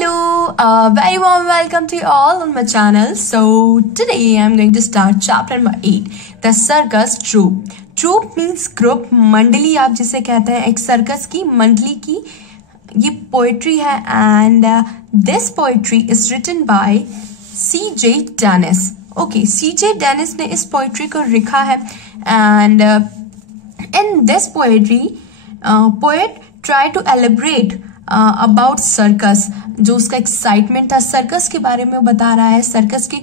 Hello, very warm welcome to you all on my channel. So today I'm going to start chapter number 8, the circus troupe. Troupe means group, मंडली आप जिसे कहते हैं, एक circus की मंडली की ये पोएट्री है and this poetry is written by C.J. Dennis. Okay, C.J. Dennis ने इस पोएट्री को लिखा है and in this poetry, poet try to elaborate about circus. जो उसका एक्साइटमेंट था सर्कस के बारे में बता रहा है, सर्कस की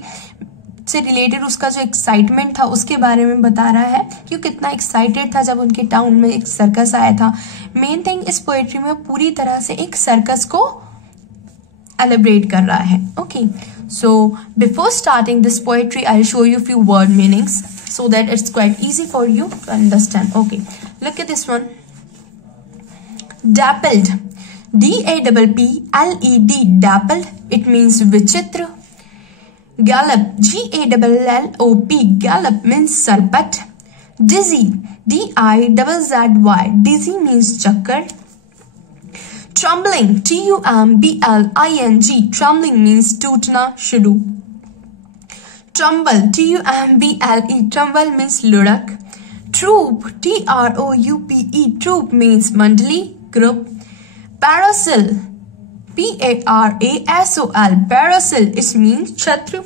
से रिलेटेड उसका जो एक्साइटमेंट था उसके बारे में बता रहा है कि वो कितना एक्साइटेड था जब उनके टाउन में एक सर्कस आया था. मेन थिंग इस पोएट्री में पूरी तरह से एक सर्कस को एलिब्रेट कर रहा है. Okay, so before starting this poetry I show you few word meanings so that it's quite easy for you to understand. Okay, look at this one. Dappled, D-A-P-P-L-E-D, dappled, it means vichitra. Gallop, G-A-L-L-O-P, gallop means sarpat. Dizzy, D-I-Z-Z-Y, dizzy means chakkar. Trembling, T-U-M-B-L-I-N-G, trembling means tootna shuru. Trumble, T-U-M-B-L-E, trumble means ludak. Troupe, T-R-O-U-P-E, troupe means mandali, group. Parasol, P-A-R-A-S-O-L, parasol, it means chhatra.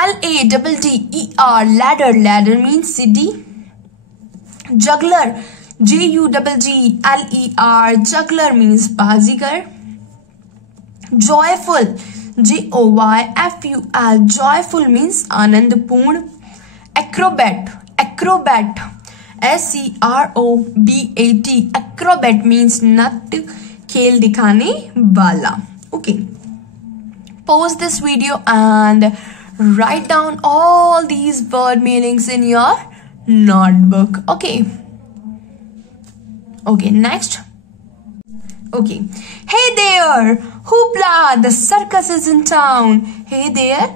L-A-D-D-E-R, ladder, ladder means city. Juggler, J-U-G-G-L-E-R, juggler means bazigar. Joyful, J-O-Y-F-U-L, joyful means आनंदपूर्ण. Acrobat, acrobat, S-C-R-O-B-A-T, acrobat means नृत्य, खेल दिखाने वाला. Okay, pause this video and write down all these word meanings in your notebook. Okay, next. Okay, hey there, hoopla, the circus is in town. Hey there,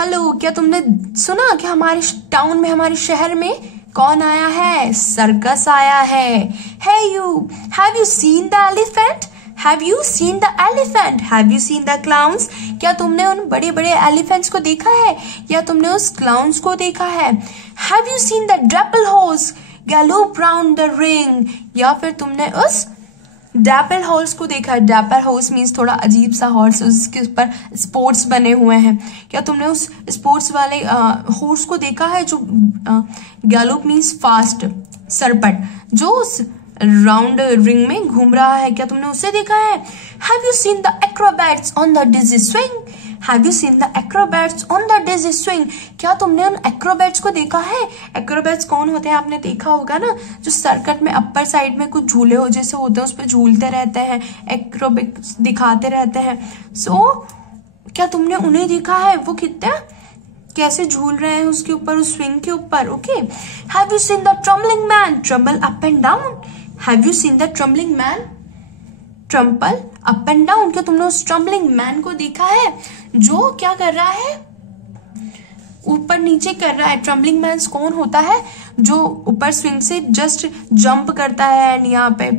hello, क्या तुमने सुना कि हमारे town में, हमारे शहर में कौन आया है? सर्कस आया है. Hey you, have you seen the elephant? Have you seen the elephant? Have you seen the clowns? क्या तुमने उन बड़े बड़े एलिफेंट्स को देखा है या तुमने उस क्लाउन्स को देखा है? Have you seen the dapple horse gallop round the ring? या फिर तुमने उस डैपल हॉर्स को देखा है. डैपल हॉर्स मीन्स थोड़ा अजीब सा हॉर्स, उसके ऊपर स्पोर्ट्स बने हुए हैं. क्या तुमने उस स्पोर्ट्स वाले हॉर्स को देखा है जो गैलोप मीन्स फास्ट, सरपट, जो उस राउंड रिंग में घूम रहा है? क्या तुमने उसे देखा है? Have you seen the acrobats on the dizzy swing? Have you seen the acrobats on the dizzy swing? क्या तुमने उन एक्रोबैट्स को देखा है? एक्रोबैट्स कौन होते हैं? आपने देखा होगा ना, जो सर्कट में अपर साइड में कुछ झूले हो जैसे होते हैं, उस पर झूलते रहते हैं, एक्रोबिक्स दिखाते रहते हैं. सो क्या तुमने उन्हें देखा है? वो कितना कैसे झूल रहे हैं उसके ऊपर, उस स्विंग के ऊपर. Okay, have you seen the trembling man tremble up and down? Have you seen the trembling man trample up and down? क्या तुमने उस ट्रम्बलिंग मैन को देखा है जो क्या कर रहा है? ऊपर नीचे कर रहा है. ट्रम्बलिंग मैन कौन होता है? जो ऊपर स्विंग से जस्ट जंप करता है एंड यहाँ पे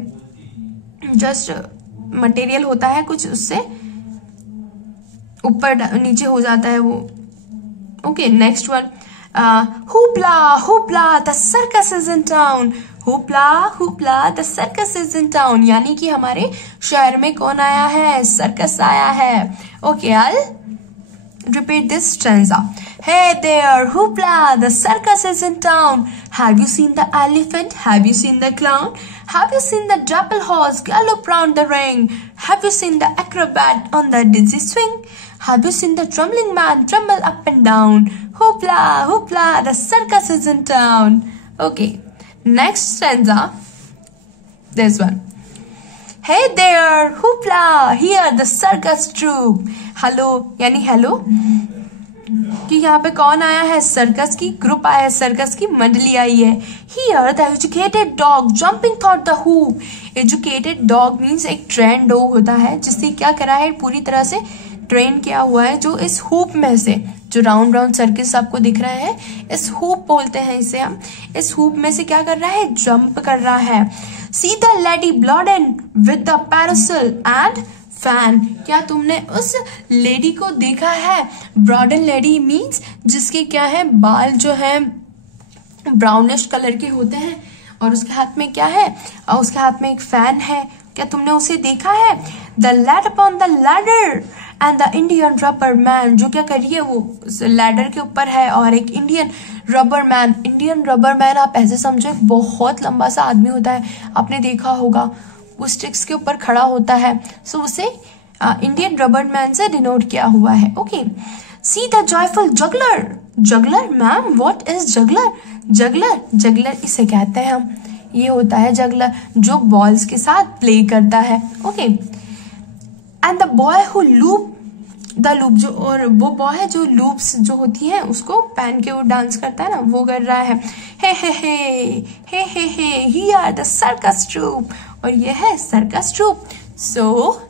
जस्ट मटेरियल होता है कुछ, उससे ऊपर नीचे हो जाता है वो. Okay, next one. Hoopla hoopla, the circus is in town. Hoopla hoopla, the circus is in town, यानी कि हमारे शहर में कौन आया है? सर्कस आया है. Okay, I'll repeat this stanza. Hey there, hoopla, the circus is in town. Have you seen the elephant? Have you seen the clown? Have you seen the dapple horse gallop round the ring? Have you seen the acrobat on the dizzy swing? Have you seen the trembling man tremble up and down? Hoopla, hoopla, the circus is in town. Okay, next stanza. This one. Hey there, hoopla, here the circus troupe. Hello, यानी hello, कि यहाँ पे कौन आया है? Circus की group आया है, सर्कस की मंडली आई है. Here the educated dog jumping through the hoop. Educated dog means एक ट्रेन डॉग होता है जिससे क्या करा है, पूरी तरह से ट्रेन किया हुआ है, जो इस हुप में से, जो राउंड राउंड सर्किस आपको दिख रहा है, इस हुप बोलते हैं इसे हम. इस हुप में से क्या कर रहा है? जंप कर रहा है. See the lady Blodden with the parasol and fan. क्या तुमने उस लेडी को देखा है? ब्रॉडन लेडी मीन्स जिसके क्या है, बाल जो है ब्राउनिश कलर के होते हैं, और उसके हाथ में क्या है, और उसके हाथ में एक फैन है। क्या तुमने उसे देखा है? The lad upon the ladder and the Indian rubber man, जो क्या कर रही है, वो लैडर के ऊपर है, और एक Indian rubber man. Indian rubber man आप ऐसे समझो, एक बहुत लंबा सा आदमी होता है, आपने देखा होगा, वो स्टिक्स के ऊपर खड़ा होता है, सो उसे इंडियन रबर मैन से डिनोट किया हुआ है। Okay, see the joyful juggler. Juggler ma'am, what is juggler? Juggler, juggler इसे कहते हैं हम, ये होता है जगलर जो बॉल्स के साथ प्ले करता है। Okay, and the boy who loop the loop, जो और वो बॉय है जो लूप्स जो होती हैं उसको पहन के वो डांस करता है ना, वो कर रहा है hey hey hey hey hey hey, he are the circus troupe, और ये है circus troupe. So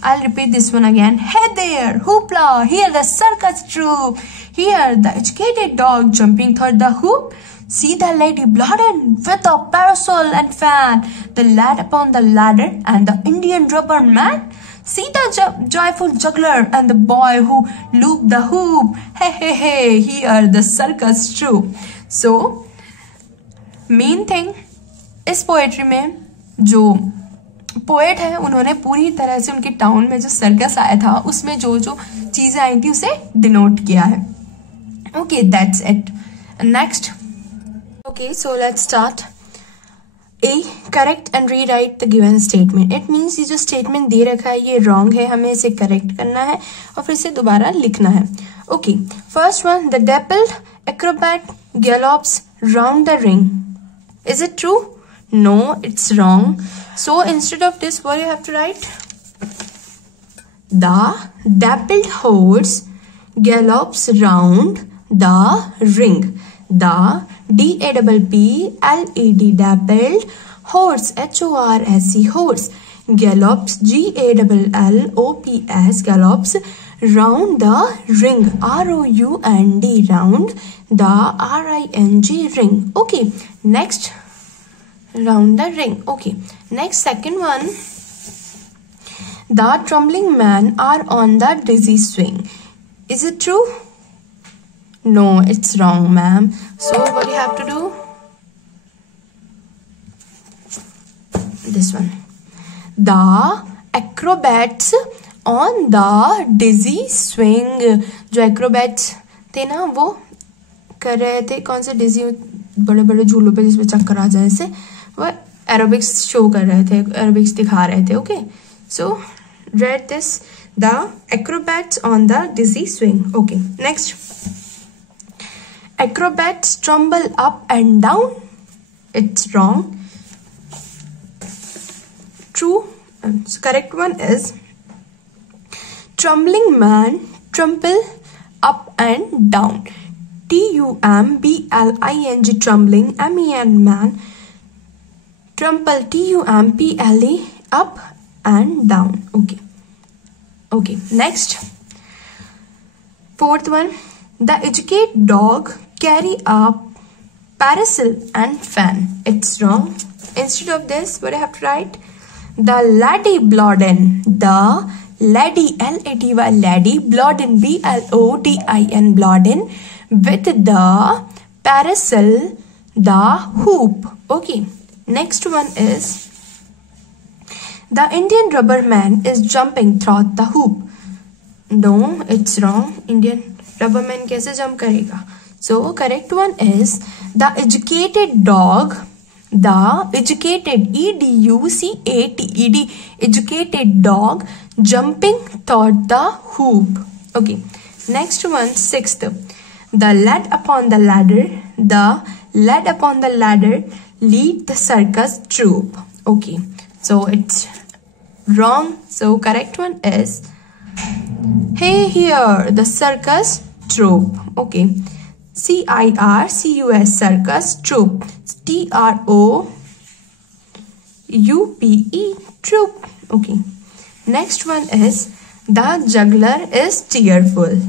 I'll repeat this one again. Hey there, hoopla, here the circus troupe. Here the educated dog jumping through the hoop. See the lady Blodden with a parasol and fan. The lad upon the ladder and the Indian rubber man. See the joyful juggler and the boy who looped the hoop. Hey hey hey, here the circus troupe. So, main thing इस poetry में जो poet है उन्होंने पूरी तरह से उनके town में जो सर्कस आया था उसमें जो जो चीजें आई थी उसे डिनोट किया है। Okay, that's it. Next, okay, so let's start. A, correct and rewrite the given statement. It means ये जो स्टेटमेंट दे रखा है ये रॉन्ग है, हमें इसे करेक्ट करना है और फिर इसे दोबारा लिखना है। Okay, first one, the dappled acrobat gallops round the ring. Is it true? No, it's wrong. So instead of this, what you have to write? The dappled horse gallops round the ring. The DAPPLED dappled horse, HORSE horse, gallops GALLOPS gallops round the ring, ROUND round the RING ring. Okay, next. Round the ring. Okay, next, second one, the trembling men are on the dizzy swing. Is it true? No, it's wrong, ma'am. So what do you have to do? This one, the acrobats on the dizzy swing. जो acrobats थे ना वो कर रहे थे कौन से डिजी, बड़े बड़े झूलों पे जिसमें चक्कर आ जाए से, वो एरोबिक्स शो कर रहे थे, एरोबिक्स दिखा रहे थे। Okay, so read this, the acrobats on the dizzy swing. Okay, next, acrobats tumble up and down. It's wrong. True. So correct one is tumbling man tumble up and down. TUMBLING, tumbling, MEN man, tumble, TUMPLE, up and down. Okay, okay, next, fourth one, the educated dog carry a parasol and fan. It's wrong. Instead of this, what I have to write? The laddie Blodden, the laddie, LADY, laddie Blodden, BLODIN, Blodden, with the parasol, the hoop. Okay, next one is the Indian rubber man is jumping through the hoop. No, it's wrong. Indian rubber man कैसे jump करेगा? So correct one is the educated dog, the educated, EDUCATED, educated dog jumping through the hoop. Okay, next one, sixth, the lad upon the ladder, the lad upon the ladder lead the circus troupe. Okay, so it's wrong. So correct one is, hey here the circus troupe. Okay, CIRCUS, circus troupe, TROUPE, troupe. Okay, next one is the juggler is tearful.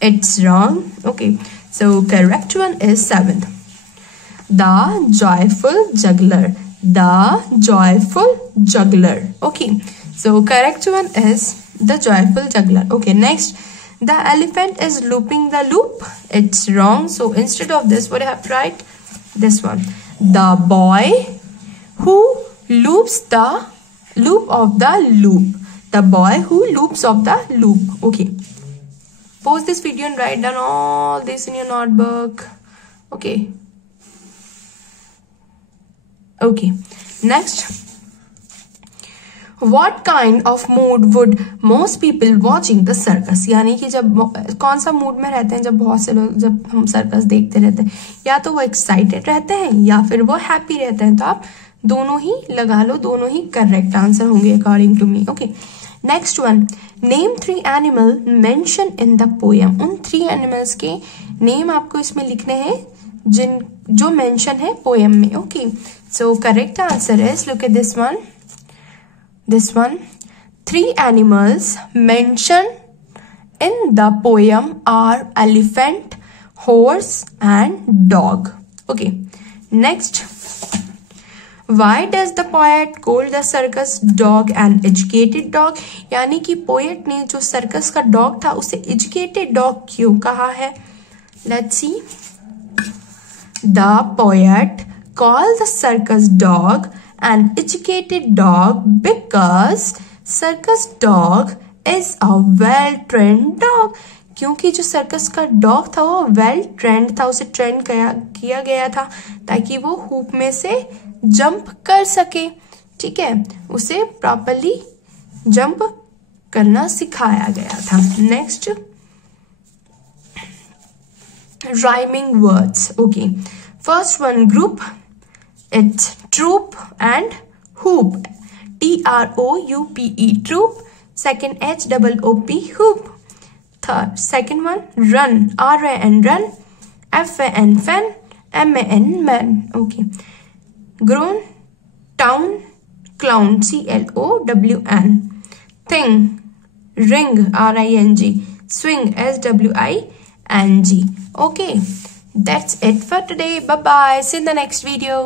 It's wrong. Okay, so correct one is seventh, the joyful juggler, the joyful juggler. Okay, So correct one is the joyful juggler. Okay, next. The elephant is looping the loop. It's wrong. So instead of this, what I have to write? This one. The boy who loops the loop of the loop. The boy who loops of the loop. Okay. Pause this video and write down all this in your notebook. Okay. Okay. Next. What kind of mood would most people watching the circus? यानी कि जब कौन सा mood में रहते हैं जब बहुत से लोग जब हम सर्कस देखते रहते हैं, या तो वो एक्साइटेड रहते हैं या फिर वो हैप्पी रहते हैं. तो आप दोनों ही लगा लो, दोनों ही करेक्ट आंसर होंगे according to me. Okay, next one. Name 3 animal mention in the poem. उन 3 एनिमल्स के नेम आपको इसमें लिखने हैं जो मेंशन है पोएम में. Okay, so correct answer is, look at this one. This one. 3 animals mentioned in the poem are elephant, horse and dog. Okay. Next. Why does the poet call the circus dog an educated dog? यानी कि poet ने जो circus का dog था उसे educated dog क्यों कहा है? Let's see. The poet called the circus dog an educated dog because circus dog is a well trained dog. क्योंकि जो सर्कस का डॉग था वो वेल ट्रेंड था, उसे ट्रेन किया गया था ताकि वो हुप में से जंप कर सके. ठीक है, उसे प्रॉपरली जंप करना सिखाया गया था. Next, rhyming words. Okay, first one group. It's troop and hoop. T-R-O-U-P-E, troop. Second, H-O-O-P, hoop. Third, second one, run. R-A-N, run. F-A-N, fan. M-A-N, man. Okay. Grown, town, clown. C-L-O-W-N. Thing, ring. R-I-N-G. Swing, S-W-I-N-G. Okay. That's it for today. Bye-bye. See you in the next video.